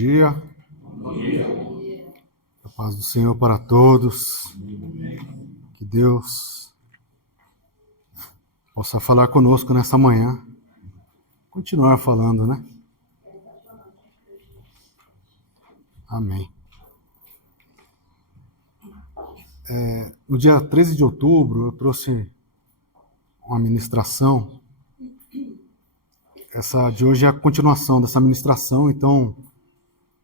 dia. Bom dia. A paz do Senhor para todos. Que Deus possa falar conosco nessa manhã. Continuar falando, né? Amém. No dia 13 de outubro, eu trouxe uma ministração. Essa de hoje é a continuação dessa ministração, então,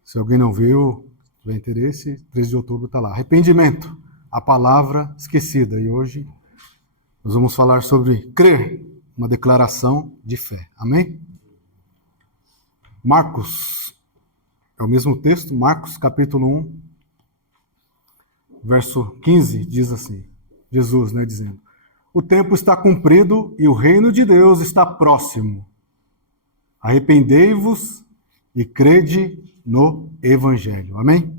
se alguém não viu, tiver interesse, 13 de outubro está lá. Arrependimento, a palavra esquecida. E hoje nós vamos falar sobre crer, uma declaração de fé. Amém? Marcos, é o mesmo texto, Marcos capítulo 1, verso 15, diz assim, Jesus, dizendo: o tempo está cumprido e o reino de Deus está próximo. Arrependei-vos e crede no Evangelho. Amém?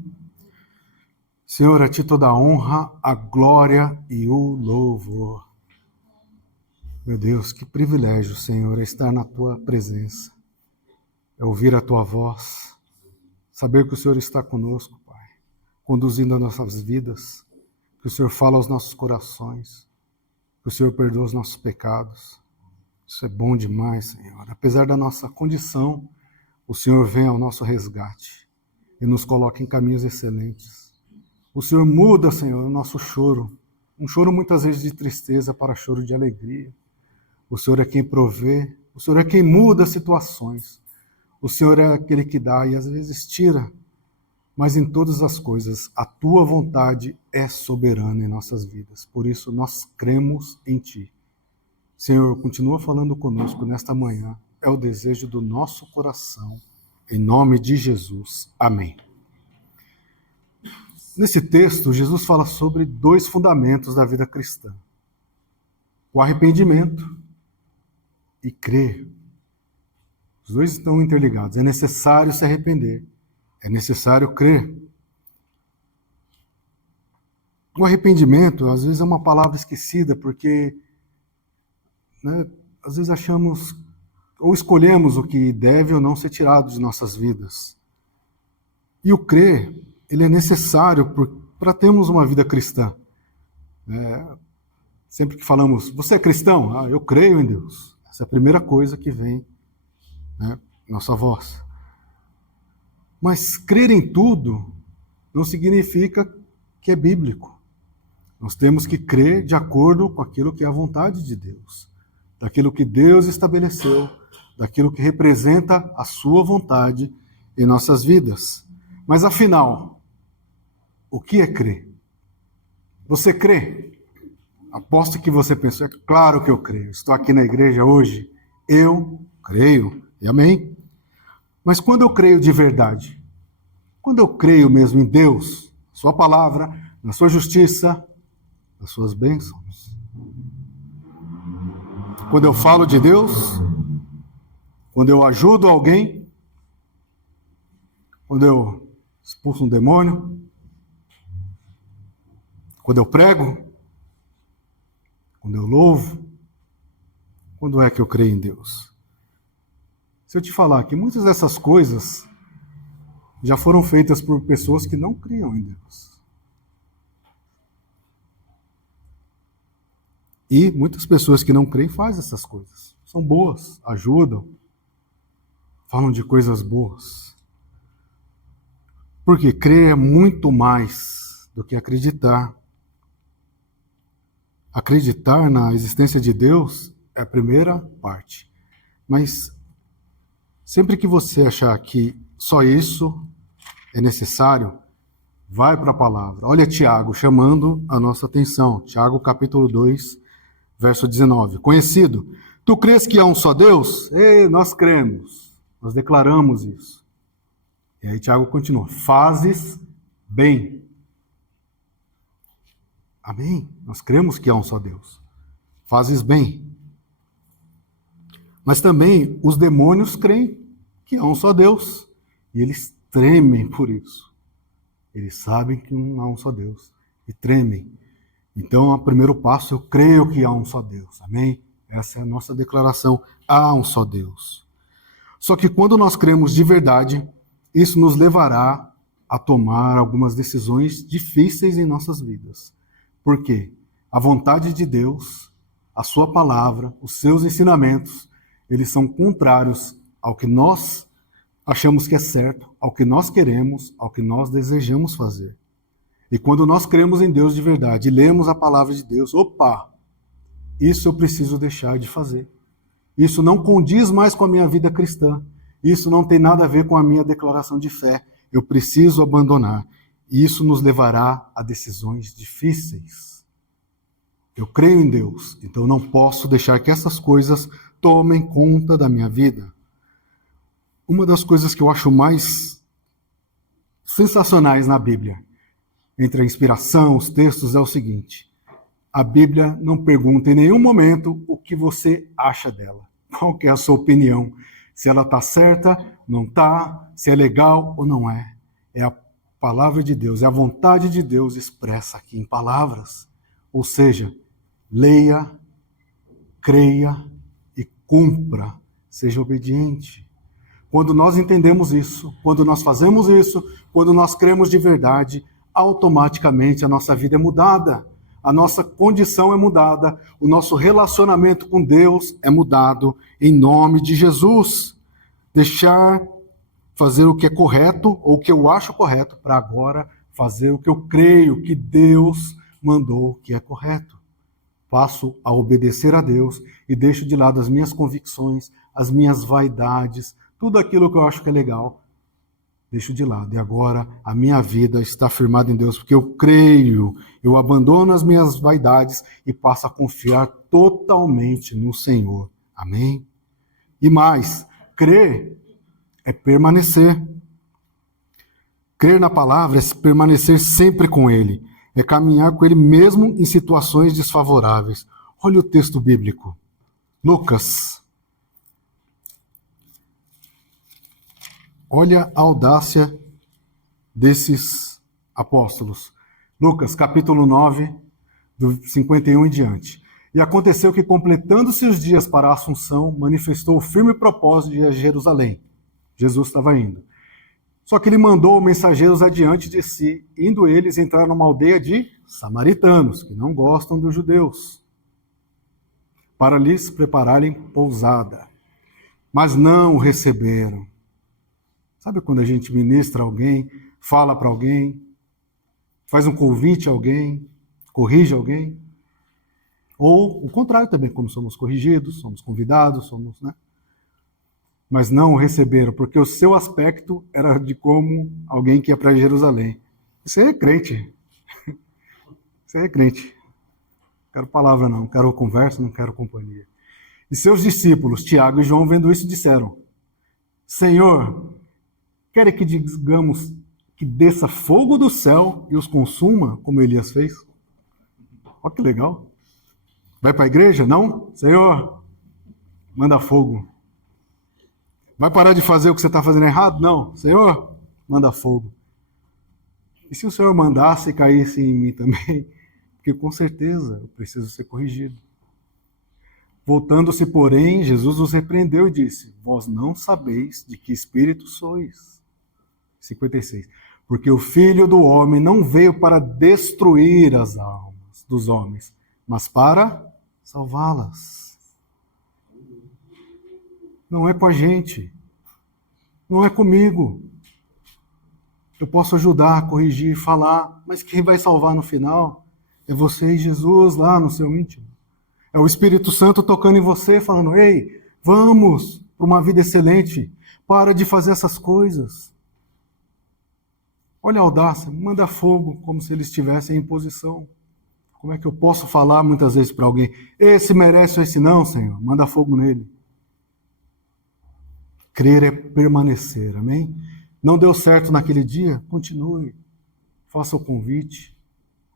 Senhor, a Ti toda a honra, a glória e o louvor. Meu Deus, que privilégio, Senhor, é estar na Tua presença, é ouvir a Tua voz, saber que o Senhor está conosco, Pai, conduzindo as nossas vidas, que o Senhor fala aos nossos corações, que o Senhor perdoa os nossos pecados. Isso é bom demais, Senhor. Apesar da nossa condição, o Senhor vem ao nosso resgate e nos coloca em caminhos excelentes. O Senhor muda, Senhor, o nosso choro. Um choro muitas vezes de tristeza para choro de alegria. O Senhor é quem provê, o Senhor é quem muda situações. O Senhor é aquele que dá e às vezes tira. Mas em todas as coisas, a Tua vontade é soberana em nossas vidas. Por isso, nós cremos em Ti. Senhor, continua falando conosco nesta manhã. É o desejo do nosso coração. Em nome de Jesus. Amém. Nesse texto, Jesus fala sobre dois fundamentos da vida cristã: o arrependimento e crer. Os dois estão interligados. É necessário se arrepender. É necessário crer. O arrependimento, às vezes, é uma palavra esquecida, porque às vezes achamos ou escolhemos o que deve ou não ser tirado de nossas vidas. E o crer, ele é necessário para termos uma vida cristã. Sempre que falamos, você é cristão? Eu creio em Deus. Essa é a primeira coisa que vem na nossa voz. Mas crer em tudo não significa que é bíblico. Nós temos que crer de acordo com aquilo que é a vontade de Deus, daquilo que Deus estabeleceu, daquilo que representa a sua vontade em nossas vidas. Mas afinal, o que é crer? Você crê? Aposto que você pensou, é claro que eu creio. Estou aqui na igreja hoje, eu creio. E amém? Mas quando eu creio de verdade, quando eu creio mesmo em Deus, sua palavra, na sua justiça, nas suas bênçãos, quando eu falo de Deus, quando eu ajudo alguém, quando eu expulso um demônio, quando eu prego, quando eu louvo, quando é que eu creio em Deus? Se eu te falar que muitas dessas coisas já foram feitas por pessoas que não criam em Deus. E muitas pessoas que não creem fazem essas coisas. São boas, ajudam, falam de coisas boas. Porque crer é muito mais do que acreditar. Acreditar na existência de Deus é a primeira parte. Mas sempre que você achar que só isso é necessário, vai para a palavra. Olha Tiago chamando a nossa atenção. Tiago capítulo 2, verso 19. Conhecido, tu crês que há um só Deus? Nós cremos, nós declaramos isso. E aí Tiago continua, fazes bem. Amém? Nós cremos que há um só Deus. Fazes bem. Mas também os demônios creem que há um só Deus. E eles tremem por isso. Eles sabem que não há um só Deus. E tremem. Então, o primeiro passo, eu creio que há um só Deus. Amém? Essa é a nossa declaração. Há um só Deus. Só que quando nós cremos de verdade, isso nos levará a tomar algumas decisões difíceis em nossas vidas. Por quê? A vontade de Deus, a sua palavra, os seus ensinamentos, eles são contrários ao que nós achamos que é certo, ao que nós queremos, ao que nós desejamos fazer. E quando nós cremos em Deus de verdade e lemos a palavra de Deus, opa, isso eu preciso deixar de fazer. Isso não condiz mais com a minha vida cristã. Isso não tem nada a ver com a minha declaração de fé. Eu preciso abandonar. E isso nos levará a decisões difíceis. Eu creio em Deus, então não posso deixar que essas coisas tomem conta da minha vida. Uma das coisas que eu acho mais sensacionais na Bíblia, entre a inspiração, os textos, é o seguinte: a Bíblia não pergunta em nenhum momento o que você acha dela. Qual que é a sua opinião? Se ela está certa, não está, se é legal ou não é. É a palavra de Deus, é a vontade de Deus expressa aqui em palavras. Ou seja, leia, creia e cumpra, seja obediente. Quando nós entendemos isso, quando nós fazemos isso, quando nós cremos de verdade, automaticamente a nossa vida é mudada, a nossa condição é mudada, o nosso relacionamento com Deus é mudado, em nome de Jesus. Deixar fazer o que é correto, ou o que eu acho correto, para agora fazer o que eu creio que Deus mandou que é correto. Passo a obedecer a Deus e deixo de lado as minhas convicções, as minhas vaidades, tudo aquilo que eu acho que é legal, deixo de lado. E agora a minha vida está firmada em Deus, porque eu creio, eu abandono as minhas vaidades e passo a confiar totalmente no Senhor. Amém? E mais, crer é permanecer. Crer na palavra é permanecer sempre com Ele, é caminhar com Ele mesmo em situações desfavoráveis. Olha o texto bíblico. Lucas. Olha a audácia desses apóstolos. Lucas, capítulo 9, do 51 em diante. E aconteceu que, completando-se os dias para a Assunção, manifestou o firme propósito de ir a Jerusalém. Jesus estava indo. Só que ele mandou mensageiros adiante de si, indo eles entrar numa aldeia de samaritanos, que não gostam dos judeus, para lhes prepararem pousada. Mas não o receberam. Sabe quando a gente ministra alguém, fala para alguém, faz um convite a alguém, corrige alguém? Ou o contrário também, quando somos corrigidos, somos convidados, somos, né? Mas não o receberam, porque o seu aspecto era de como alguém que ia para Jerusalém. Isso aí é crente. Isso aí é crente. Não quero palavra não, não quero conversa, não quero companhia. E seus discípulos, Tiago e João, vendo isso, disseram: Senhor, quer que digamos que desça fogo do céu e os consuma, como Elias fez? Olha que legal. Vai para a igreja? Não? Senhor, manda fogo. Vai parar de fazer o que você está fazendo errado? Não. Senhor, manda fogo. E se o Senhor mandasse e caísse em mim também? Porque com certeza eu preciso ser corrigido. Voltando-se, porém, Jesus os repreendeu e disse: Vós não sabeis de que espírito sois. 56. Porque o Filho do Homem não veio para destruir as almas dos homens, mas para salvá-las. Não é com a gente. Não é comigo. Eu posso ajudar, corrigir, falar, mas quem vai salvar no final é você e Jesus lá no seu íntimo. É o Espírito Santo tocando em você, falando: ei, vamos para uma vida excelente. Para de fazer essas coisas. Olha a audácia, manda fogo como se eles estivessem em posição. Como é que eu posso falar muitas vezes para alguém: esse merece ou esse não, Senhor? Manda fogo nele. Crer é permanecer, amém? Não deu certo naquele dia? Continue. Faça o convite.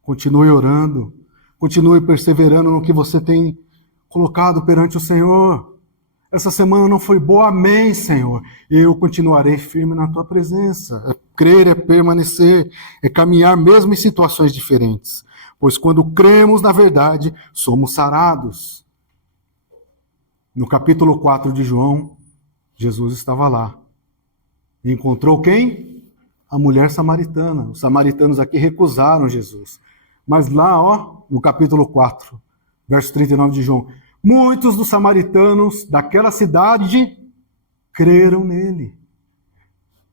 Continue orando. Continue perseverando no que você tem colocado perante o Senhor. Essa semana não foi boa, amém, Senhor. Eu continuarei firme na tua presença. Crer é permanecer, é caminhar mesmo em situações diferentes. Pois quando cremos na verdade, somos sarados. No capítulo 4 de João, Jesus estava lá. E encontrou quem? A mulher samaritana. Os samaritanos aqui recusaram Jesus. Mas lá, ó, no capítulo 4, verso 39 de João, muitos dos samaritanos daquela cidade creram nele.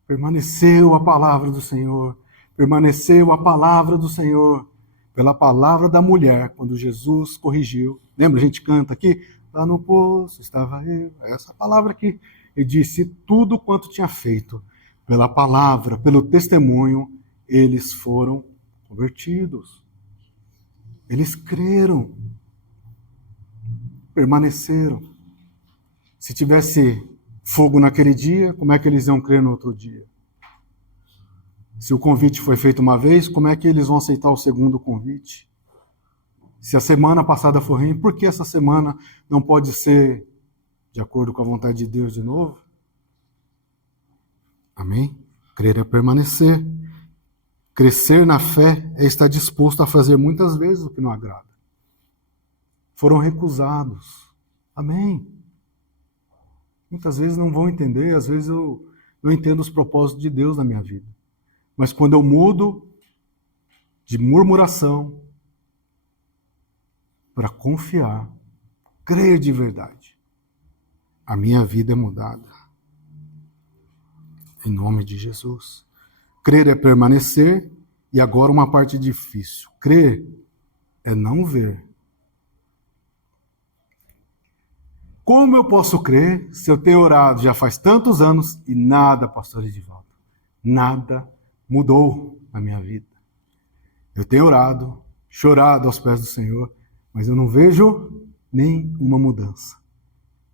Permaneceu a palavra do Senhor. Permaneceu a palavra do Senhor. Pela palavra da mulher, quando Jesus corrigiu. Lembra, a gente canta aqui? Lá no poço estava eu. Essa palavra aqui. Ele disse tudo quanto tinha feito. Pela palavra, pelo testemunho, eles foram convertidos. Eles creram. Permaneceram. Se tivesse fogo naquele dia, como é que eles iam crer no outro dia? Se o convite foi feito uma vez, como é que eles vão aceitar o segundo convite? Se a semana passada foi ruim, por que essa semana não pode ser de acordo com a vontade de Deus de novo? Amém? Crer é permanecer. Crescer na fé é estar disposto a fazer muitas vezes o que não agrada. Foram recusados. Amém? Muitas vezes não vão entender, às vezes eu não entendo os propósitos de Deus na minha vida. Mas quando eu mudo de murmuração para confiar, crer de verdade, a minha vida é mudada. Em nome de Jesus. Crer é permanecer, e agora uma parte difícil. Crer é não ver. Como eu posso crer se eu tenho orado já faz tantos anos e nada, pastor Edivaldo, nada mudou na minha vida? Eu tenho orado, chorado aos pés do Senhor, mas eu não vejo nenhuma mudança.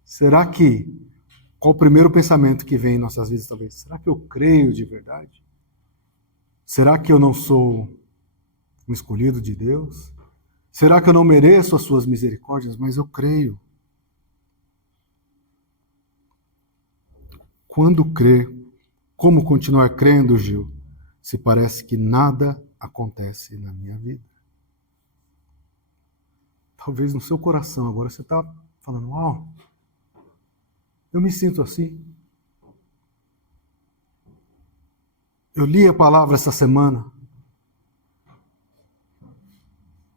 Será que, qual o primeiro pensamento que vem em nossas vidas talvez? Será que eu creio de verdade? Será que eu não sou um escolhido de Deus? Será que eu não mereço as suas misericórdias? Mas eu creio. Quando crer, como continuar crendo, Gil, se parece que nada acontece na minha vida? Talvez no seu coração agora você está falando, uau, eu me sinto assim. Eu li a palavra essa semana.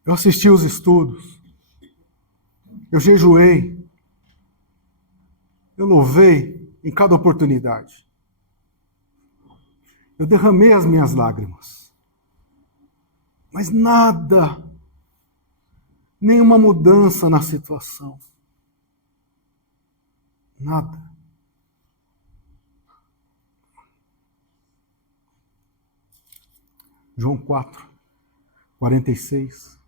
Eu assisti os estudos. Eu jejuei. Eu louvei em cada oportunidade. Eu derramei as minhas lágrimas. Mas nada, nenhuma mudança na situação. Nada. João 4, 46.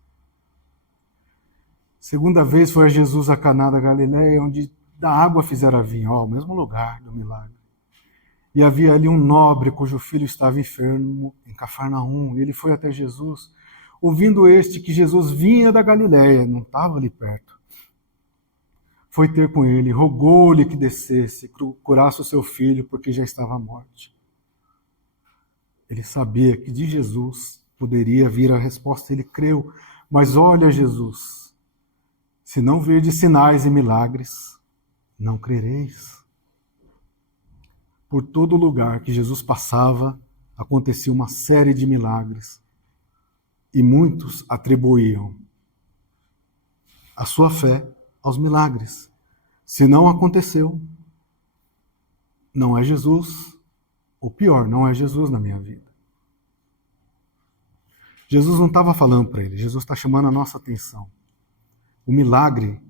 Segunda vez foi a Jesus a Caná da Galileia, onde da água fizeram vinho, o mesmo lugar do milagre. E havia ali um nobre cujo filho estava enfermo em Cafarnaum. Ele foi até Jesus, ouvindo que Jesus vinha da Galileia, não estava ali perto. Foi ter com ele, rogou-lhe que descesse, curasse o seu filho, porque já estava à morte. Ele sabia que de Jesus poderia vir a resposta, ele creu. Mas olha, Jesus, se não virdes sinais e milagres, não crereis. Por todo lugar que Jesus passava, acontecia uma série de milagres. E muitos atribuíam a sua fé aos milagres. Se não aconteceu, não é Jesus. Ou pior, não é Jesus na minha vida. Jesus não estava falando para ele, Jesus está chamando a nossa atenção. O milagre,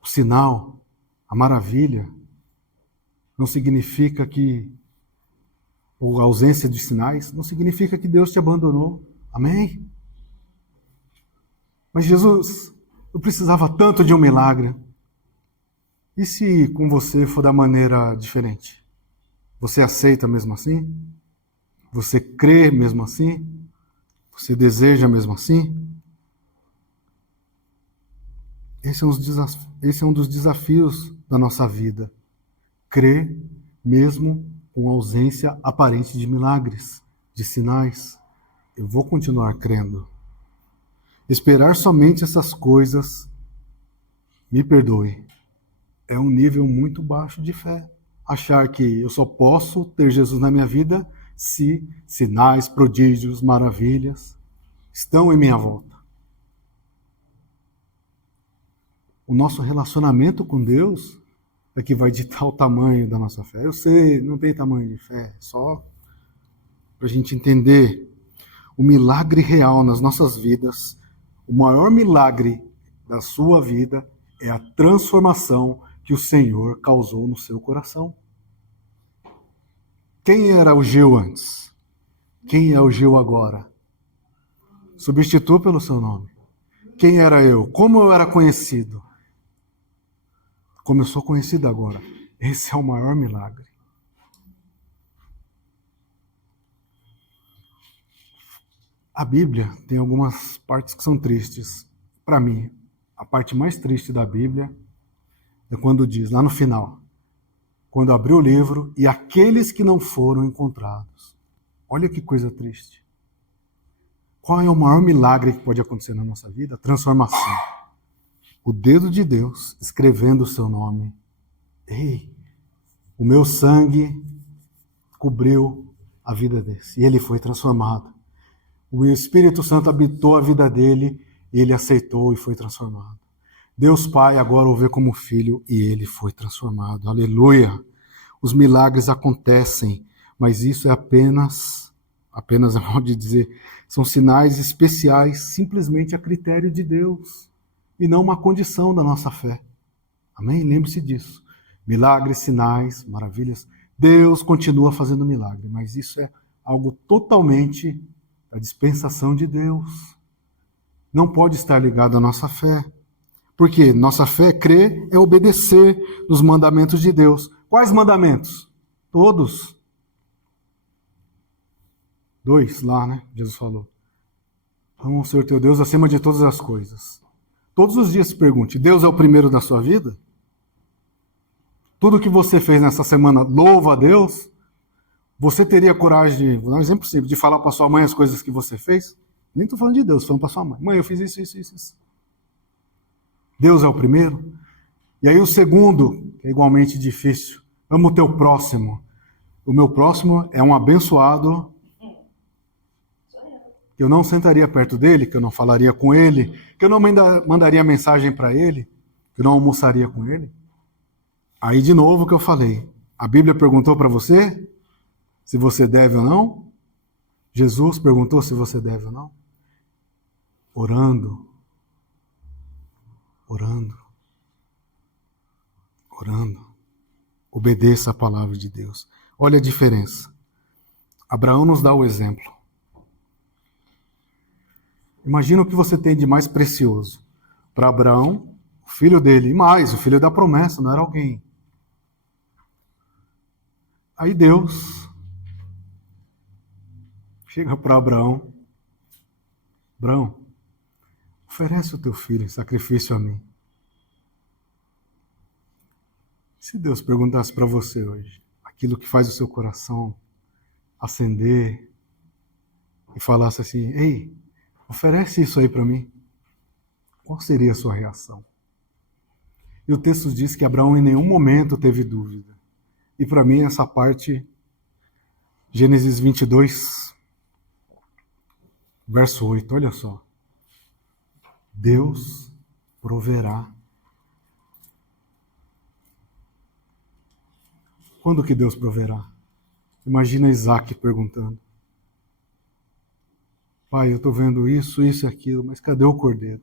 o sinal, a maravilha, não significa que, ou a ausência de sinais, não significa que Deus te abandonou. Amém? Mas Jesus, eu precisava tanto de um milagre. E se com você for da maneira diferente? Você aceita mesmo assim? Você crê mesmo assim? Você deseja mesmo assim? Esse é um dos desafios da nossa vida. Crer mesmo com ausência aparente de milagres, de sinais. Eu vou continuar crendo. Esperar somente essas coisas, me perdoe, é um nível muito baixo de fé. achar que eu só posso ter Jesus na minha vida se sinais, prodígios, maravilhas estão em minha volta. O nosso relacionamento com Deus é que vai ditar o tamanho da nossa fé. Eu sei, não tem tamanho de fé, só para a gente entender o milagre real nas nossas vidas. O maior milagre da sua vida é a transformação que o Senhor causou no seu coração. Quem era o Geu antes? Quem é o Geu agora? Substitua pelo seu nome. Quem era eu? Como eu era conhecido? Como eu sou conhecido agora. Esse é o maior milagre. A Bíblia tem algumas partes que são tristes. Para mim, a parte mais triste da Bíblia é quando diz, lá no final, quando abriu o livro, e aqueles que não foram encontrados. Olha que coisa triste. Qual é o maior milagre que pode acontecer na nossa vida? A transformação. O dedo de Deus escrevendo o seu nome. Ei, o meu sangue cobriu a vida desse. E ele foi transformado. O Espírito Santo habitou a vida dele, e ele aceitou e foi transformado. Deus Pai agora o vê como filho e ele foi transformado. Aleluia! Os milagres acontecem, mas isso é apenas é modo de dizer, são sinais especiais simplesmente a critério de Deus e não uma condição da nossa fé. Amém? Lembre-se disso. Milagres, sinais, maravilhas. Deus continua fazendo milagre, mas isso é algo totalmente da dispensação de Deus. Não pode estar ligado à nossa fé. Porque nossa fé, crer, é obedecer os mandamentos de Deus. Quais mandamentos? Todos. 2 lá, né? Jesus falou. Ama o Senhor teu Deus acima de todas as coisas. Todos os dias se pergunte, Deus é o primeiro da sua vida? Tudo que você fez nessa semana louva a Deus? Você teria coragem, vou dar um exemplo simples, de falar para sua mãe as coisas que você fez? Nem estou falando de Deus, estou falando para sua mãe. Mãe, eu fiz isso. Deus é o primeiro. E aí o segundo, que é igualmente difícil. Ama o teu próximo. O meu próximo é um abençoado. Que eu não sentaria perto dele, que eu não falaria com ele, que eu não mandaria mensagem para ele, que eu não almoçaria com ele. Aí de novo o que eu falei. A Bíblia perguntou para você se você deve ou não. Jesus perguntou se você deve ou não. Orando. Obedeça a palavra de Deus. Olha a diferença. Abraão nos dá o exemplo. Imagina o que você tem de mais precioso. Para Abraão, o filho dele, e mais, o filho da promessa, não era alguém. Aí Deus chega para Abraão. Abraão, oferece o teu filho em sacrifício a mim. Se Deus perguntasse para você hoje, aquilo que faz o seu coração acender e falasse assim, ei, oferece isso aí para mim, qual seria a sua reação? E o texto diz que Abraão em nenhum momento teve dúvida. E para mim essa parte, Gênesis 22, verso 8, olha só. Deus proverá. Quando que Deus proverá? Imagina Isaac perguntando. Pai, eu estou vendo isso e aquilo, mas cadê o cordeiro?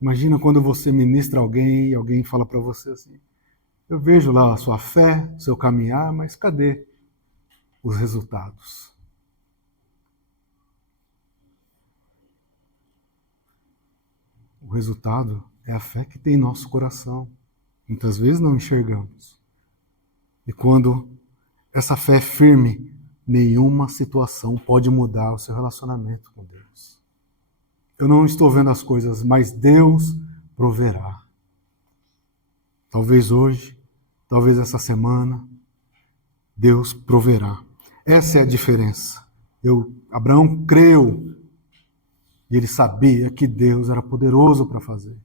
Imagina quando você ministra alguém e alguém fala para você assim, eu vejo lá a sua fé, o seu caminhar, mas cadê os resultados? O resultado é a fé que tem em nosso coração. Muitas vezes não enxergamos. E quando essa fé é firme, nenhuma situação pode mudar o seu relacionamento com Deus. Eu não estou vendo as coisas, mas Deus proverá. Talvez hoje, talvez essa semana, Deus proverá. Essa é a diferença. Abraão creu e ele sabia que Deus era poderoso para fazer.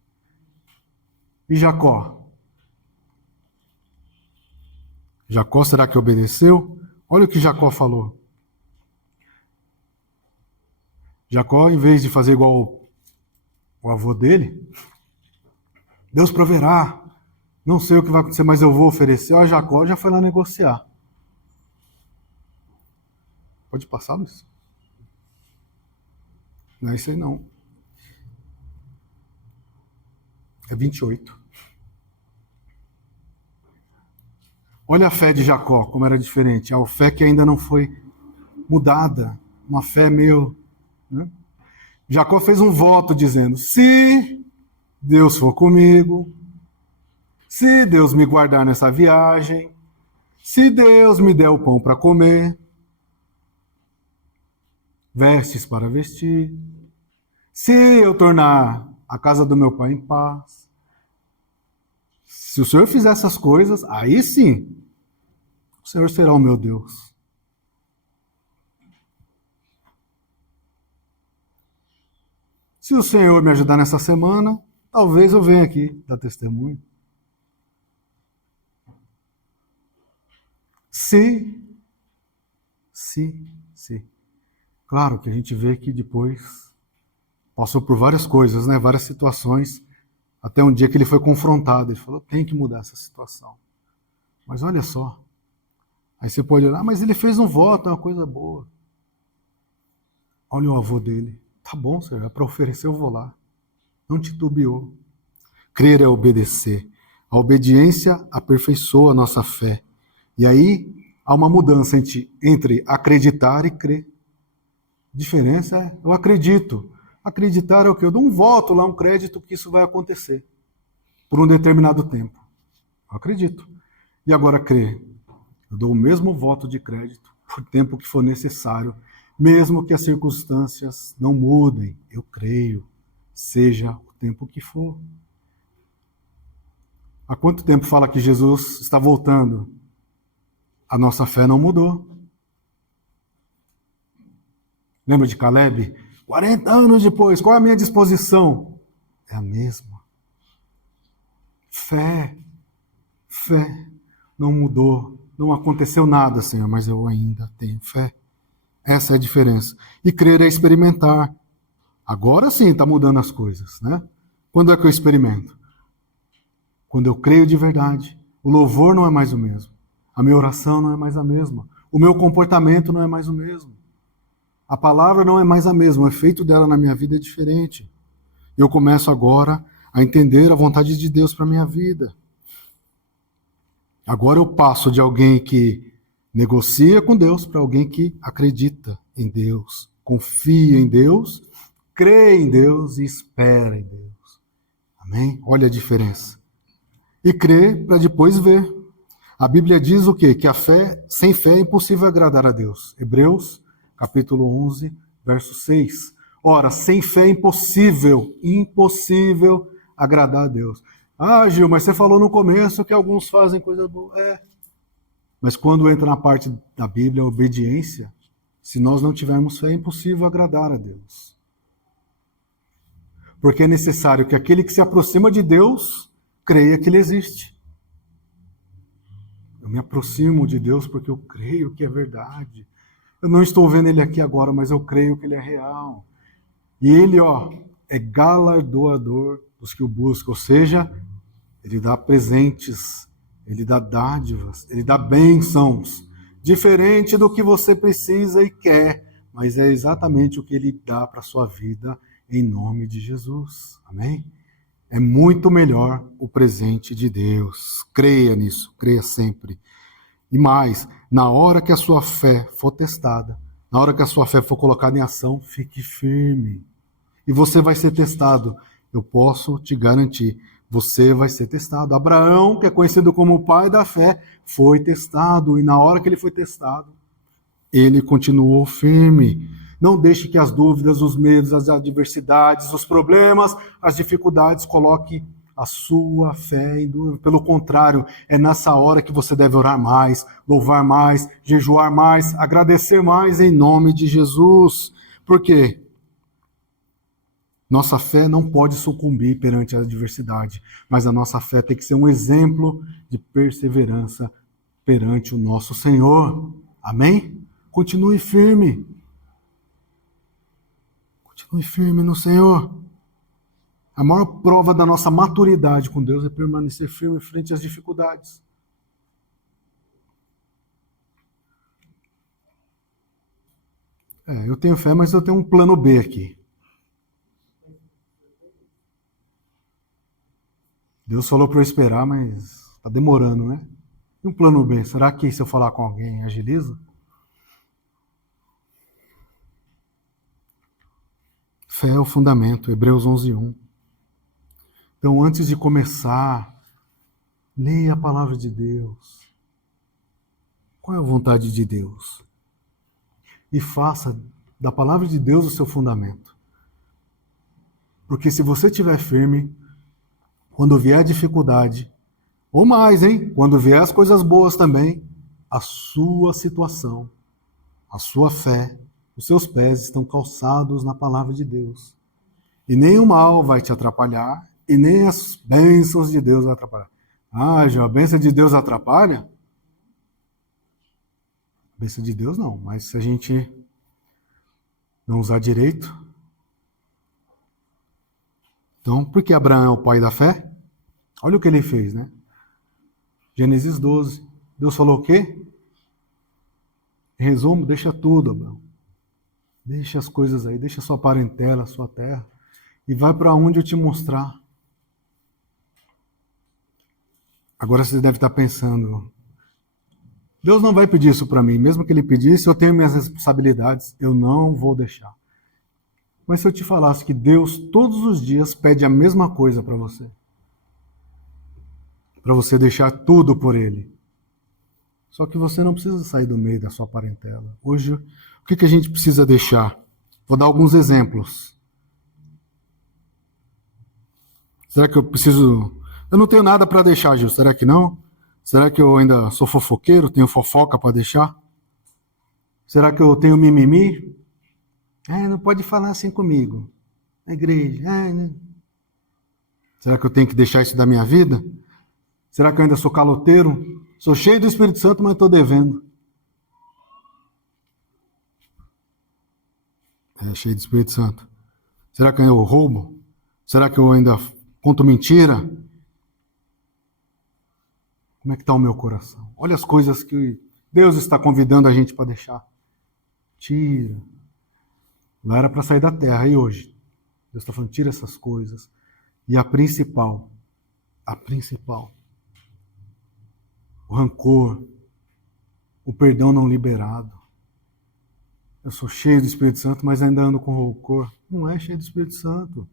E Jacó? Jacó, será que obedeceu? Olha o que Jacó falou. Jacó, em vez de fazer igual o avô dele, Deus proverá, não sei o que vai acontecer, mas eu vou oferecer. Ó, Jacó já foi lá negociar. Pode passar, Luiz? Não é isso aí, não. É 28. Olha a fé de Jacó, como era diferente. A fé que ainda não foi mudada. Uma fé meio... Né? Jacó fez um voto dizendo, se Deus for comigo, se Deus me guardar nessa viagem, se Deus me der o pão para comer, vestes para vestir, se eu tornar a casa do meu pai em paz, se o Senhor fizer essas coisas, aí sim, o Senhor será o meu Deus. Se o Senhor me ajudar nessa semana, talvez eu venha aqui dar testemunho. Se. Claro que a gente vê que depois passou por várias coisas, né? Várias situações, até um dia que ele foi confrontado. Ele falou, tem que mudar essa situação. Mas olha só. Aí você pode olhar, mas ele fez um voto, é uma coisa boa. Olha o avô dele. Tá bom, Senhor, é para oferecer, eu vou lá. Não titubeou. Crer é obedecer. A obediência aperfeiçoa a nossa fé. E aí há uma mudança entre acreditar e crer. A diferença é, eu acredito. Acreditar é o quê? Eu dou um voto lá, um crédito que isso vai acontecer por um determinado tempo. Eu acredito. E agora crer. Eu dou o mesmo voto de crédito por tempo que for necessário, mesmo que as circunstâncias não mudem. Eu creio, seja o tempo que for. Há quanto tempo fala que Jesus está voltando? A nossa fé não mudou. Lembra de Caleb? 40 anos depois, qual é a minha disposição? É a mesma. Fé. Não mudou. Não aconteceu nada, Senhor, mas eu ainda tenho fé. Essa é a diferença. E crer é experimentar. Agora sim está mudando as coisas, né? Quando é que eu experimento? Quando eu creio de verdade. O louvor não é mais o mesmo. A minha oração não é mais a mesma. O meu comportamento não é mais o mesmo. A palavra não é mais a mesma. O efeito dela na minha vida é diferente. Eu começo agora a entender a vontade de Deus para a minha vida. Agora eu passo de alguém que negocia com Deus para alguém que acredita em Deus, confia em Deus, crê em Deus e espera em Deus. Amém? Olha a diferença. E crê para depois ver. A Bíblia diz o quê? Que a fé, sem fé é impossível agradar a Deus. Hebreus, capítulo 11, verso 6. Ora, sem fé é impossível agradar a Deus. Ah, Gil, mas você falou no começo que alguns fazem coisa boa. É. Mas quando entra na parte da Bíblia, a obediência, se nós não tivermos fé, é impossível agradar a Deus. Porque é necessário que aquele que se aproxima de Deus creia que Ele existe. Eu me aproximo de Deus porque eu creio que é verdade. Eu não estou vendo Ele aqui agora, mas eu creio que Ele é real. E Ele, é galardoador dos que o buscam. Ou seja, Ele dá presentes, Ele dá dádivas, Ele dá bênçãos. Diferente do que você precisa e quer, mas é exatamente o que Ele dá para a sua vida em nome de Jesus. Amém? É muito melhor o presente de Deus. Creia nisso, creia sempre. E mais, na hora que a sua fé for testada, na hora que a sua fé for colocada em ação, fique firme. E você vai ser testado. Eu posso te garantir, você vai ser testado. Abraão, que é conhecido como o pai da fé, foi testado. E na hora que ele foi testado, ele continuou firme. Não deixe que as dúvidas, os medos, as adversidades, os problemas, as dificuldades coloquem a sua fé em dúvida. Pelo contrário, é nessa hora que você deve orar mais, louvar mais, jejuar mais, agradecer mais em nome de Jesus. Por quê? Nossa fé não pode sucumbir perante a adversidade, mas a nossa fé tem que ser um exemplo de perseverança perante o nosso Senhor. Amém? Continue firme. Continue firme no Senhor. A maior prova da nossa maturidade com Deus é permanecer firme frente às dificuldades. Eu tenho fé, mas eu tenho um plano B aqui. Deus falou para eu esperar, mas está demorando, né? E um plano B? Será que se eu falar com alguém, agiliza? Fé é o fundamento, Hebreus 11:1. Então, antes de começar, leia a palavra de Deus. Qual é a vontade de Deus? E faça da palavra de Deus o seu fundamento. Porque se você estiver firme, quando vier a dificuldade, ou mais, quando vier as coisas boas também, a sua situação, a sua fé, os seus pés estão calçados na palavra de Deus. E nem o mal vai te atrapalhar, e nem as bênçãos de Deus vão atrapalhar. A bênção de Deus atrapalha? A bênção de Deus não, mas se a gente não usar direito... Então, por que Abraão é o pai da fé? Olha o que ele fez, né? Gênesis 12. Deus falou o quê? Em resumo, deixa tudo, Abraão. Deixa as coisas aí, deixa a sua parentela, a sua terra, e vai para onde eu te mostrar. Agora você deve estar pensando, Deus não vai pedir isso para mim, mesmo que ele pedisse, eu tenho minhas responsabilidades, eu não vou deixar. Mas se eu te falasse que Deus todos os dias pede a mesma coisa para você deixar tudo por Ele. Só que você não precisa sair do meio da sua parentela. Hoje, o que a gente precisa deixar? Vou dar alguns exemplos. Será que eu preciso... Eu não tenho nada para deixar, Gil. Será que não? Será que eu ainda sou fofoqueiro? Tenho fofoca para deixar? Será que eu tenho mimimi? Não pode falar assim comigo. Na igreja. Será que eu tenho que deixar isso da minha vida? Será que eu ainda sou caloteiro? Sou cheio do Espírito Santo, mas estou devendo. Cheio do Espírito Santo. Será que eu roubo? Será que eu ainda conto mentira? Como é que está o meu coração? Olha as coisas que Deus está convidando a gente para deixar. Tira. Lá era para sair da terra, e hoje? Deus está falando, tira essas coisas. E a principal, o rancor, o perdão não liberado. Eu sou cheio do Espírito Santo, mas ainda ando com rancor. Não é cheio do Espírito Santo.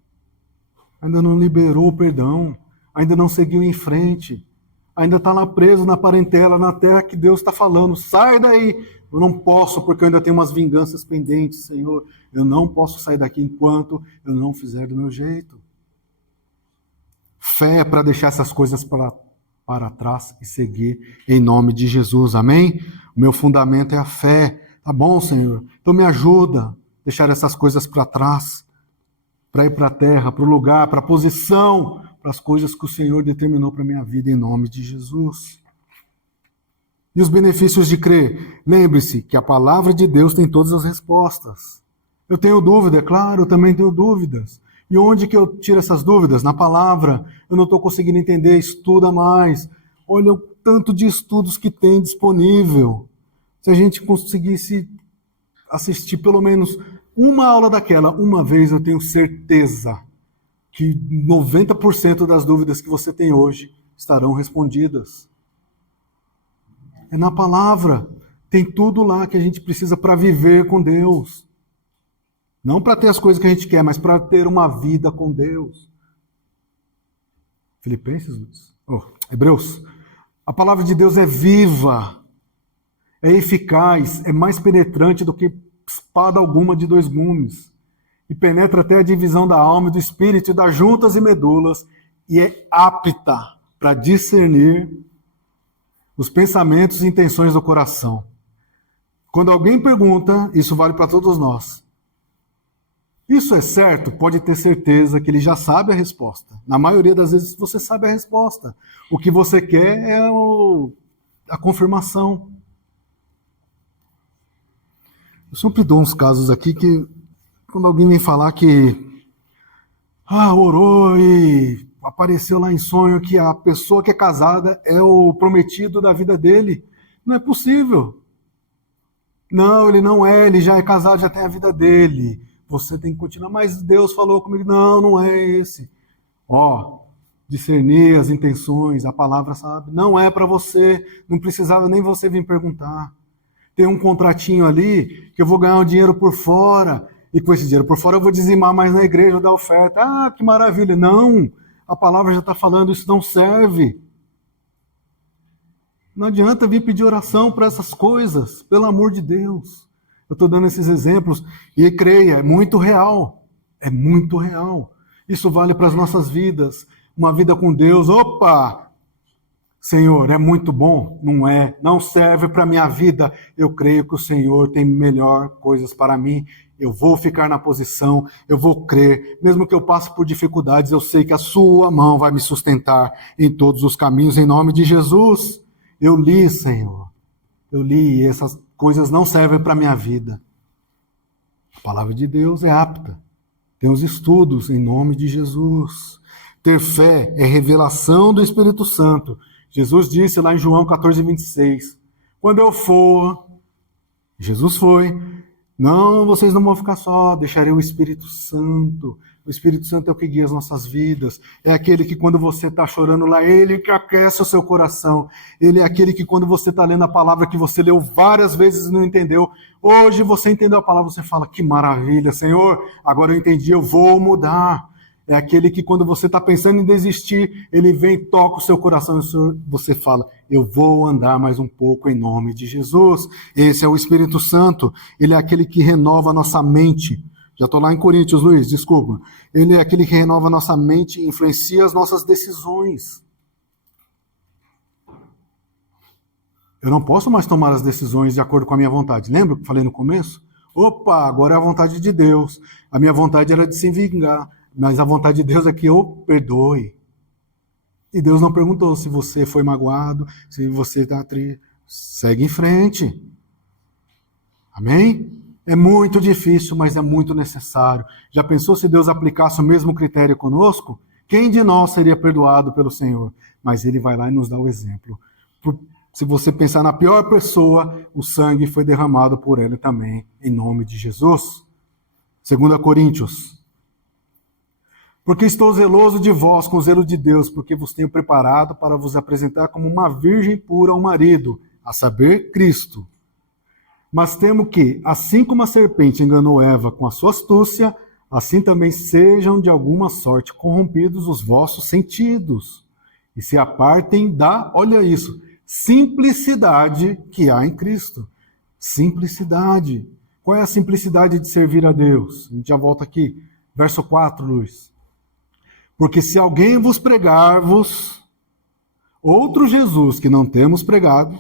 Ainda não liberou o perdão, ainda não seguiu em frente, ainda está lá preso na parentela, na terra que Deus está falando. Sai daí! Eu não posso, porque eu ainda tenho umas vinganças pendentes, Senhor. Eu não posso sair daqui enquanto eu não fizer do meu jeito. Fé é para deixar essas coisas para trás e seguir em nome de Jesus, amém? O meu fundamento é a fé. Tá bom, Senhor? Então me ajuda a deixar essas coisas para trás, para ir para a terra, para o lugar, para a posição, para as coisas que o Senhor determinou para a minha vida em nome de Jesus. E os benefícios de crer? Lembre-se que a palavra de Deus tem todas as respostas. Eu tenho dúvida, é claro, eu também tenho dúvidas. E onde que eu tiro essas dúvidas? Na palavra. Eu não estou conseguindo entender, estuda mais. Olha o tanto de estudos que tem disponível. Se a gente conseguisse assistir pelo menos uma aula daquela, uma vez, eu tenho certeza que 90% das dúvidas que você tem hoje estarão respondidas. É na palavra. Tem tudo lá que a gente precisa para viver com Deus. Não para ter as coisas que a gente quer, mas para ter uma vida com Deus. Hebreus. A palavra de Deus é viva, é eficaz, é mais penetrante do que espada alguma de dois gumes. E penetra até a divisão da alma e do espírito, e das juntas e medulas, e é apta para discernir os pensamentos e intenções do coração. Quando alguém pergunta, isso vale para todos nós. Isso é certo? Pode ter certeza que ele já sabe a resposta. Na maioria das vezes você sabe a resposta. O que você quer é a confirmação. Eu sempre dou uns casos aqui que, quando alguém vem falar que orou e apareceu lá em sonho que a pessoa que é casada é o prometido da vida dele. Não é possível. Não, ele não é, ele já é casado, já tem a vida dele. Você tem que continuar, mas Deus falou comigo. Não, não é esse. Discernir as intenções, a palavra sabe. Não é para você, não precisava nem você vir perguntar. Tem um contratinho ali que eu vou ganhar um dinheiro por fora, e com esse dinheiro por fora eu vou dizimar mais na igreja, dar oferta. Que maravilha. Não, a palavra já está falando, isso não serve. Não adianta vir pedir oração para essas coisas, pelo amor de Deus. Eu estou dando esses exemplos e creia, é muito real. É muito real. Isso vale para as nossas vidas. Uma vida com Deus, Senhor, é muito bom? Não é, não serve para a minha vida. Eu creio que o Senhor tem melhor coisas para mim. Eu vou ficar na posição, eu vou crer. Mesmo que eu passe por dificuldades, eu sei que a sua mão vai me sustentar em todos os caminhos, em nome de Jesus. Eu li, Senhor. Eu li e essas coisas não servem para a minha vida. A palavra de Deus é apta. Tem os estudos em nome de Jesus. Ter fé é revelação do Espírito Santo. Jesus disse lá em João 14:26, quando eu for, Jesus foi, não, vocês não vão ficar só, deixarei o Espírito Santo. O Espírito Santo é o que guia as nossas vidas. É aquele que quando você está chorando lá, ele que aquece o seu coração. Ele é aquele que quando você está lendo a palavra que você leu várias vezes e não entendeu, hoje você entendeu a palavra, você fala, que maravilha, Senhor, agora eu entendi, eu vou mudar. É aquele que quando você está pensando em desistir, ele vem e toca o seu coração e você fala, eu vou andar mais um pouco em nome de Jesus. Esse é o Espírito Santo, ele é aquele que renova a nossa mente. Já estou lá em Coríntios, Luiz, desculpa. Ele é aquele que renova a nossa mente e influencia as nossas decisões. Eu não posso mais tomar as decisões de acordo com a minha vontade. Lembra que eu falei no começo? Agora é a vontade de Deus. A minha vontade era de se vingar. Mas a vontade de Deus é que eu perdoe. E Deus não perguntou se você foi magoado, se você está triste. Segue em frente. Amém? É muito difícil, mas é muito necessário. Já pensou se Deus aplicasse o mesmo critério conosco? Quem de nós seria perdoado pelo Senhor? Mas Ele vai lá e nos dá o exemplo. Se você pensar na pior pessoa, o sangue foi derramado por Ele também, em nome de Jesus. 2 Coríntios. Porque estou zeloso de vós com o zelo de Deus, porque vos tenho preparado para vos apresentar como uma virgem pura ao marido, a saber, Cristo. Mas temo que, assim como a serpente enganou Eva com a sua astúcia, assim também sejam de alguma sorte corrompidos os vossos sentidos, e se apartem da, olha isso, simplicidade que há em Cristo. Simplicidade. Qual é a simplicidade de servir a Deus? A gente já volta aqui. Verso 4, Luiz. Porque se alguém vos pregar-vos outro Jesus que não temos pregado,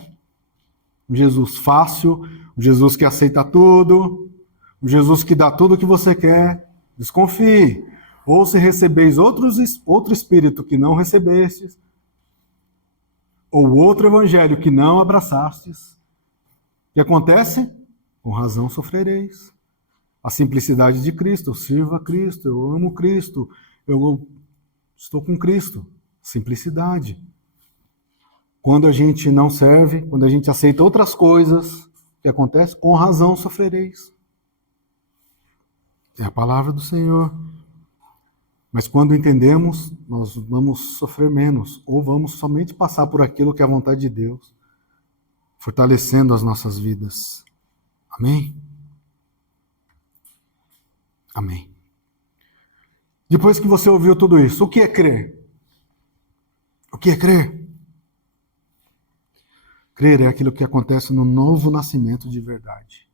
um Jesus fácil, um Jesus que aceita tudo, um Jesus que dá tudo o que você quer, desconfie. Ou se recebeis outro espírito que não recebestes, ou outro evangelho que não abraçastes, o que acontece? Com razão sofrereis. A simplicidade de Cristo, eu sirvo a Cristo, eu amo Cristo, eu estou com Cristo. Simplicidade. Quando a gente não serve, quando a gente aceita outras coisas, o que acontece? Com razão sofrereis. É a palavra do Senhor. Mas quando entendemos, nós vamos sofrer menos, ou vamos somente passar por aquilo que é a vontade de Deus, fortalecendo as nossas vidas. Amém? Amém. Depois que você ouviu tudo isso, o que é crer? O que é crer? Crer é aquilo que acontece no novo nascimento de verdade.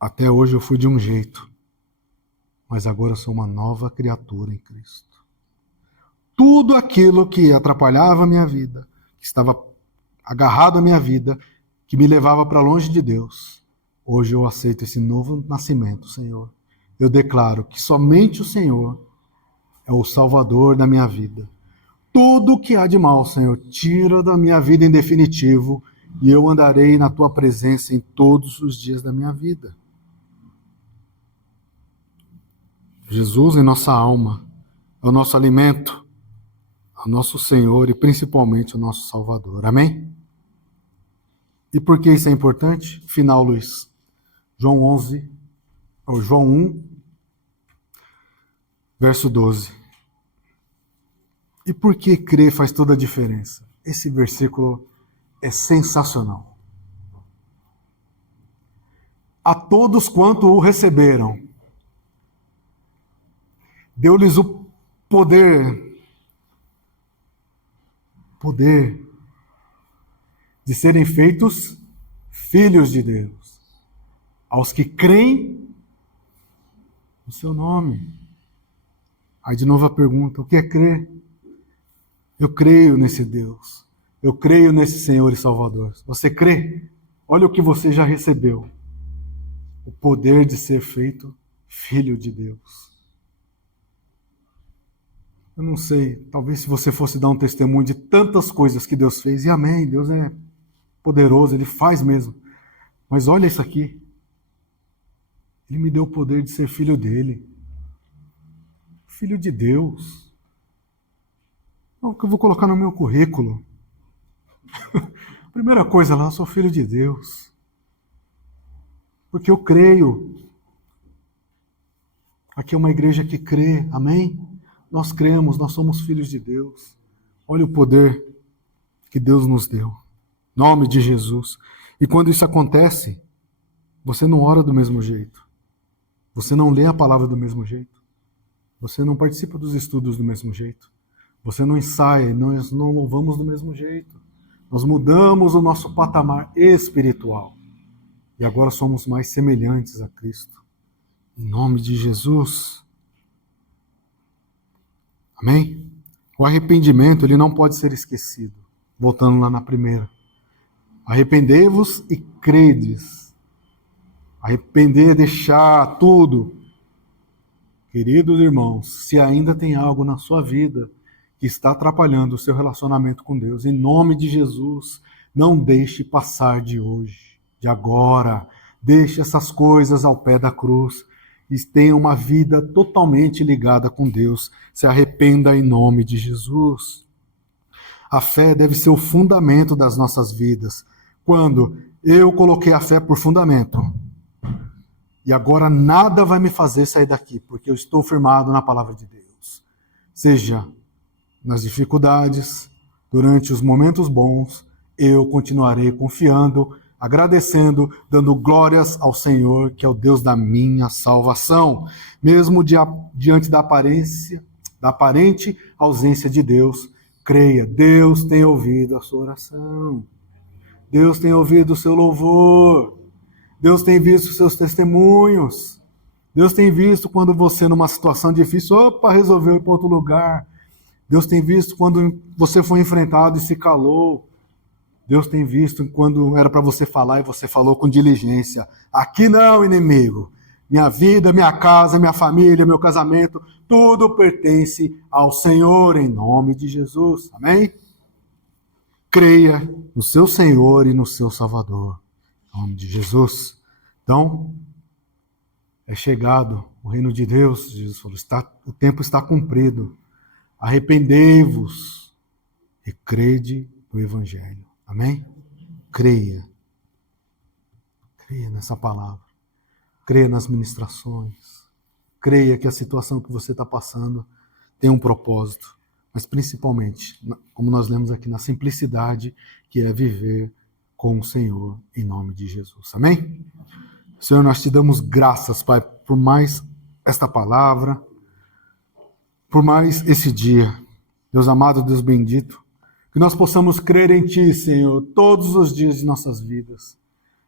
Até hoje eu fui de um jeito, mas agora eu sou uma nova criatura em Cristo. Tudo aquilo que atrapalhava a minha vida, que estava agarrado à minha vida, que me levava para longe de Deus, hoje eu aceito esse novo nascimento, Senhor. Eu declaro que somente o Senhor é o Salvador da minha vida. tudo que há de mal, Senhor, tira da minha vida em definitivo, e eu andarei na tua presença em todos os dias da minha vida. Jesus em nossa alma é o nosso alimento, é o nosso Senhor e principalmente o nosso Salvador. Amém? E por que isso é importante? Final, Luiz. João 1, verso 12. E por que crer faz toda a diferença? Esse versículo é sensacional. A todos quanto o receberam, deu-lhes o poder de serem feitos filhos de Deus, aos que creem no seu nome. Aí de novo a pergunta, o que é crer? Eu creio nesse Deus, eu creio nesse Senhor e Salvador. Você crê? Olha o que você já recebeu, o poder de ser feito filho de Deus. Eu não sei, talvez se você fosse dar um testemunho de tantas coisas que Deus fez, e amém, Deus é poderoso, Ele faz mesmo. Mas olha isso aqui. Ele me deu o poder de ser filho dele. Filho de Deus. É o que eu vou colocar no meu currículo. Primeira coisa lá, eu sou filho de Deus. Porque eu creio. Aqui é uma igreja que crê, amém? Nós cremos, nós somos filhos de Deus. Olha o poder que Deus nos deu. Em nome de Jesus. E quando isso acontece, você não ora do mesmo jeito. Você não lê a palavra do mesmo jeito. Você não participa dos estudos do mesmo jeito. Você não ensaia, nós não louvamos do mesmo jeito. Nós mudamos o nosso patamar espiritual. E agora somos mais semelhantes a Cristo. Em nome de Jesus. Amém? O arrependimento, ele não pode ser esquecido. Voltando lá na primeira. Arrependei-vos e credes. Arrepender é deixar tudo. Queridos irmãos, se ainda tem algo na sua vida que está atrapalhando o seu relacionamento com Deus, em nome de Jesus, não deixe passar de hoje, de agora. Deixe essas coisas ao pé da cruz e tenha uma vida totalmente ligada com Deus. Se arrependa em nome de Jesus. A fé deve ser o fundamento das nossas vidas. Quando eu coloquei a fé por fundamento, e agora nada vai me fazer sair daqui, porque eu estou firmado na palavra de Deus. Seja nas dificuldades, durante os momentos bons, eu continuarei confiando, agradecendo, dando glórias ao Senhor, que é o Deus da minha salvação. Mesmo diante da aparente ausência de Deus, creia, Deus tem ouvido a sua oração. Deus tem ouvido o seu louvor. Deus tem visto os seus testemunhos. Deus tem visto quando você, numa situação difícil, resolveu ir para outro lugar. Deus tem visto quando você foi enfrentado e se calou. Deus tem visto quando era para você falar e você falou com diligência. Aqui não, inimigo. Minha vida, minha casa, minha família, meu casamento, tudo pertence ao Senhor, em nome de Jesus. Amém? Creia no seu Senhor e no seu Salvador. Em nome de Jesus. Então, é chegado o reino de Deus. Jesus falou, o tempo está cumprido. Arrependei-vos e crede no Evangelho. Amém? Creia. Creia nessa palavra. Creia nas ministrações. Creia que a situação que você está passando tem um propósito. Mas principalmente, como nós lemos aqui, na simplicidade que é viver com o Senhor, em nome de Jesus. Amém? Senhor, nós te damos graças, Pai, por mais esta palavra, por mais esse dia. Deus amado, Deus bendito, que nós possamos crer em Ti, Senhor, todos os dias de nossas vidas.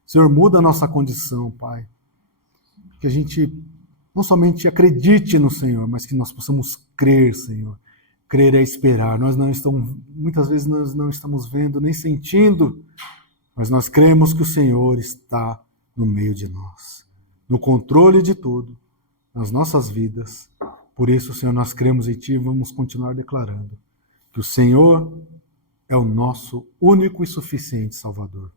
Senhor, muda a nossa condição, Pai. Que a gente não somente acredite no Senhor, mas que nós possamos crer, Senhor. Crer é esperar. Muitas vezes nós não estamos vendo nem sentindo, mas nós cremos que o Senhor está no meio de nós, no controle de tudo, nas nossas vidas. Por isso, Senhor, nós cremos em Ti e vamos continuar declarando que o Senhor é o nosso único e suficiente Salvador.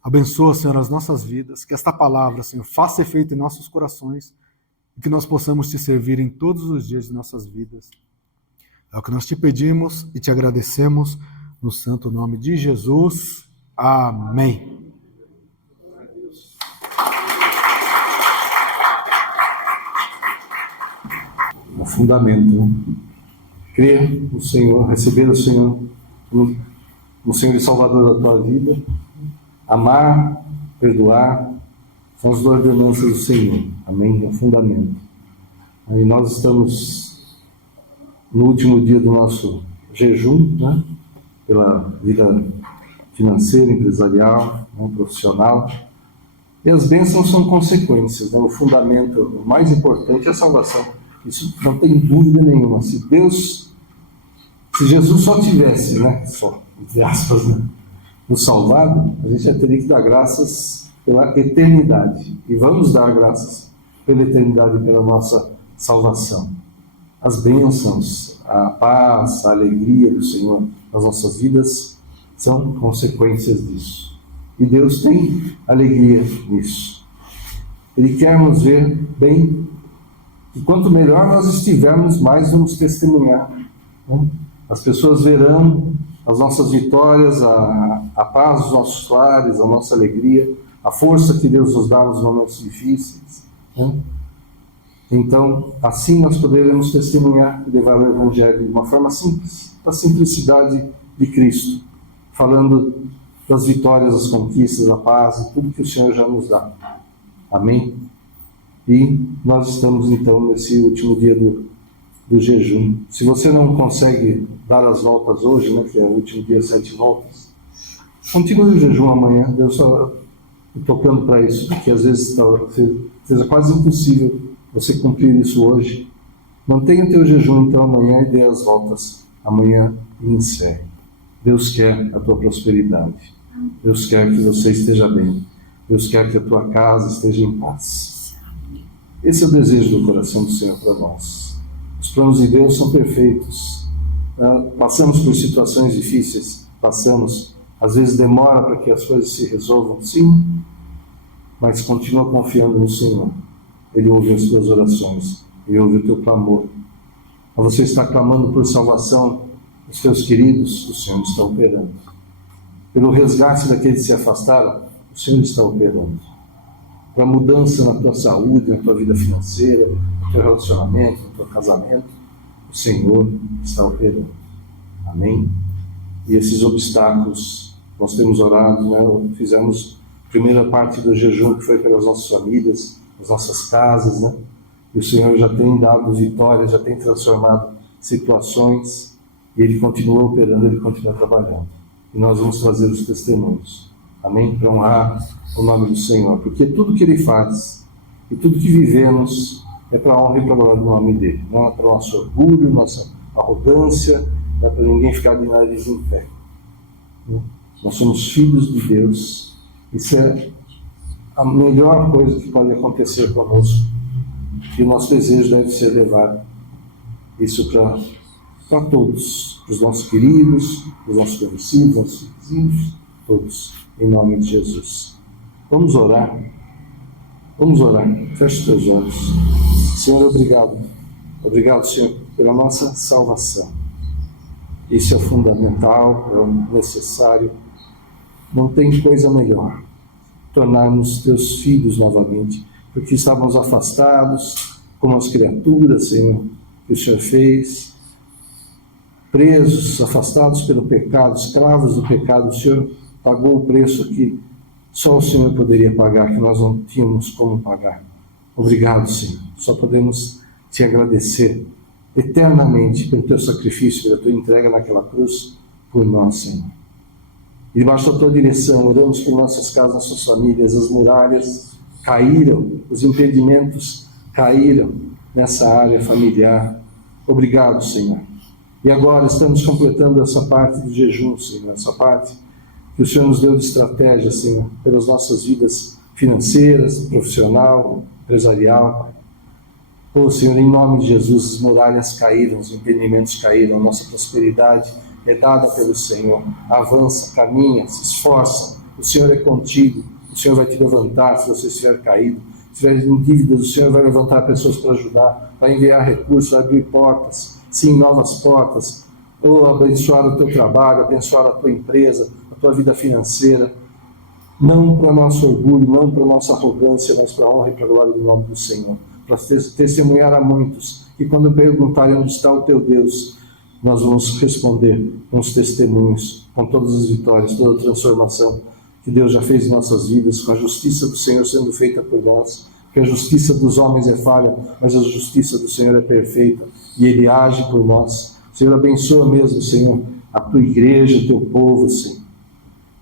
Abençoa, Senhor, as nossas vidas, que esta palavra, Senhor, faça efeito em nossos corações e que nós possamos te servir em todos os dias de nossas vidas. É o que nós te pedimos e te agradecemos no santo nome de Jesus. Amém. O fundamento, crer no Senhor, receber o Senhor, no Senhor e Salvador da tua vida, amar, perdoar, são as ordenanças do Senhor. Amém? É o fundamento. Aí nós estamos no último dia do nosso jejum, né? Pela vida financeira, empresarial, né? Profissional. E as bênçãos são consequências, né? O fundamento, o mais importante é a salvação. Isso não tem dúvida nenhuma. Se Jesus só tivesse, né? Só, entre aspas, né? Nos salvado, a gente já teria que dar graças pela eternidade. E vamos dar graças pela eternidade, pela nossa salvação. As bênçãos, a paz, a alegria do Senhor nas nossas vidas são consequências disso. E Deus tem alegria nisso. Ele quer nos ver bem, e quanto melhor nós estivermos, mais vamos testemunhar, né? As pessoas verão as nossas vitórias, a paz dos nossos lares, a nossa alegria, a força que Deus nos dá nos momentos difíceis, né? Então, assim nós poderemos testemunhar e levar o Evangelho de uma forma simples, da simplicidade de Cristo, falando das vitórias, das conquistas, da paz e tudo que o Senhor já nos dá. Amém? E nós estamos então nesse último dia do jejum. Se você não consegue dar as voltas hoje, né, que é o último dia, 7 voltas, continue o jejum amanhã. Deus só tocando para isso, porque às vezes seja quase impossível você cumprir isso hoje. Mantenha o teu jejum então amanhã e dê as voltas amanhã e encerre. Deus quer a tua prosperidade. Deus quer que você esteja bem. Deus quer que a tua casa esteja em paz. Esse é o desejo do coração do Senhor para nós. Os planos de Deus são perfeitos. Passamos por situações difíceis, às vezes demora para que as coisas se resolvam, sim, mas continua confiando no Senhor. Ele ouve as tuas orações, Ele ouve o teu clamor. Quando você está clamando por salvação dos teus queridos, o Senhor está operando. Pelo resgate daqueles que se afastaram, o Senhor está operando. Para mudança na tua saúde, na tua vida financeira, no teu relacionamento, no teu casamento, o Senhor está operando. Amém? E esses obstáculos, nós temos orado, né? Fizemos a primeira parte do jejum, que foi pelas nossas famílias, as nossas casas, né? E o Senhor já tem dado vitórias, já tem transformado situações, e Ele continua operando, Ele continua trabalhando. E nós vamos trazer os testemunhos. Amém? Para honrar o nome do Senhor. Porque tudo que Ele faz e tudo que vivemos é para a honra e para a glória do nome dEle. Não é para o nosso orgulho, nossa arrogância, não é para ninguém ficar de nariz em pé. Nós somos filhos de Deus. Isso é a melhor coisa que pode acontecer conosco. E o nosso desejo deve ser levar isso para todos, para os nossos queridos, para os nossos conhecidos, nossos vizinhos, todos, em nome de Jesus. Vamos orar. Vamos orar. Feche os teus olhos. Senhor, obrigado. Obrigado, Senhor, pela nossa salvação. Isso é fundamental, é o necessário. Não tem coisa melhor. Tornarmos teus filhos novamente, porque estávamos afastados, como as criaturas, Senhor, que o Senhor fez, presos, afastados pelo pecado, escravos do pecado. O Senhor pagou o preço que só o Senhor poderia pagar, que nós não tínhamos como pagar. Obrigado, Senhor. Só podemos te agradecer eternamente pelo teu sacrifício, pela tua entrega naquela cruz por nós, Senhor. E debaixo da tua direção, oramos por nossas casas, nossas famílias. As muralhas caíram, os impedimentos caíram nessa área familiar. Obrigado, Senhor. E agora estamos completando essa parte do jejum, Senhor, essa parte que o Senhor nos deu de estratégia, Senhor, pelas nossas vidas financeiras, profissional, empresarial. Oh, Senhor, em nome de Jesus, as muralhas caíram, os impedimentos caíram, a nossa prosperidade é dada pelo Senhor. Avança, caminha, se esforça. O Senhor é contigo. O Senhor vai te levantar se você estiver caído. Se estiver em dívidas, o Senhor vai levantar pessoas para ajudar, vai enviar recursos, vai abrir portas, sim, novas portas. Ou abençoar o teu trabalho, abençoar a tua empresa, a tua vida financeira. Não para nosso orgulho, não para nossa arrogância, mas para a honra e para a glória do nome do Senhor. Para testemunhar a muitos que quando perguntarem onde está o teu Deus, nós vamos responder com os testemunhos, com todas as vitórias, toda a transformação que Deus já fez em nossas vidas, com a justiça do Senhor sendo feita por nós, que a justiça dos homens é falha, mas a justiça do Senhor é perfeita, e Ele age por nós. Senhor, abençoa mesmo, Senhor, a tua igreja, o teu povo, Senhor.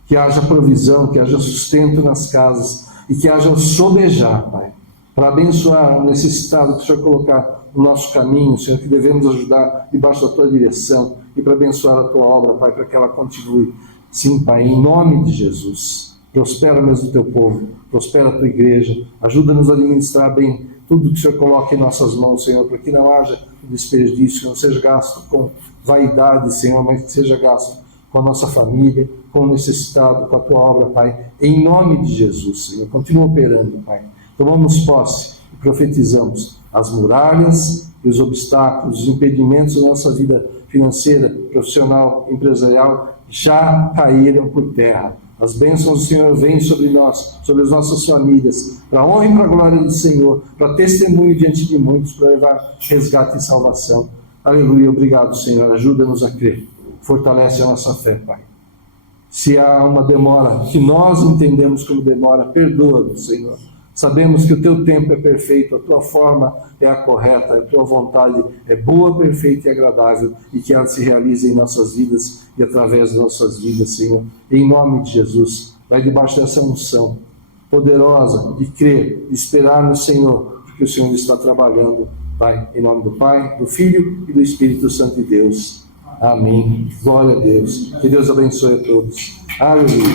Que haja provisão, que haja sustento nas casas, e que haja o sobejar, Pai, para abençoar o necessitado que o Senhor colocar no nosso caminho, Senhor, que devemos ajudar debaixo da tua direção, e para abençoar a tua obra, Pai, para que ela continue. Sim, Pai, em nome de Jesus, prospera mesmo o teu povo, prospera a tua igreja, ajuda-nos a administrar bem tudo que o Senhor coloca em nossas mãos, Senhor, para que não haja desperdício, que não seja gasto com vaidade, Senhor, mas que seja gasto com a nossa família, com o necessitado, com a tua obra, Pai, em nome de Jesus, Senhor, continua operando, Pai. Tomamos posse e profetizamos as muralhas e os obstáculos, os impedimentos da nossa vida financeira, profissional, empresarial, já caíram por terra. As bênçãos do Senhor vêm sobre nós, sobre as nossas famílias, para a honra e para a glória do Senhor, para testemunho diante de muitos, para levar resgate e salvação. Aleluia, obrigado, Senhor, ajuda-nos a crer, fortalece a nossa fé, Pai. Se há uma demora que nós entendemos como demora, perdoa-nos, Senhor. Sabemos que o teu tempo é perfeito, a tua forma é a correta, a tua vontade é boa, perfeita e agradável, e que ela se realize em nossas vidas e através das nossas vidas, Senhor. Em nome de Jesus, vai debaixo dessa unção poderosa de crer, de esperar no Senhor, porque o Senhor está trabalhando, Pai, em nome do Pai, do Filho e do Espírito Santo de Deus. Amém. Glória a Deus. Que Deus abençoe a todos. Aleluia.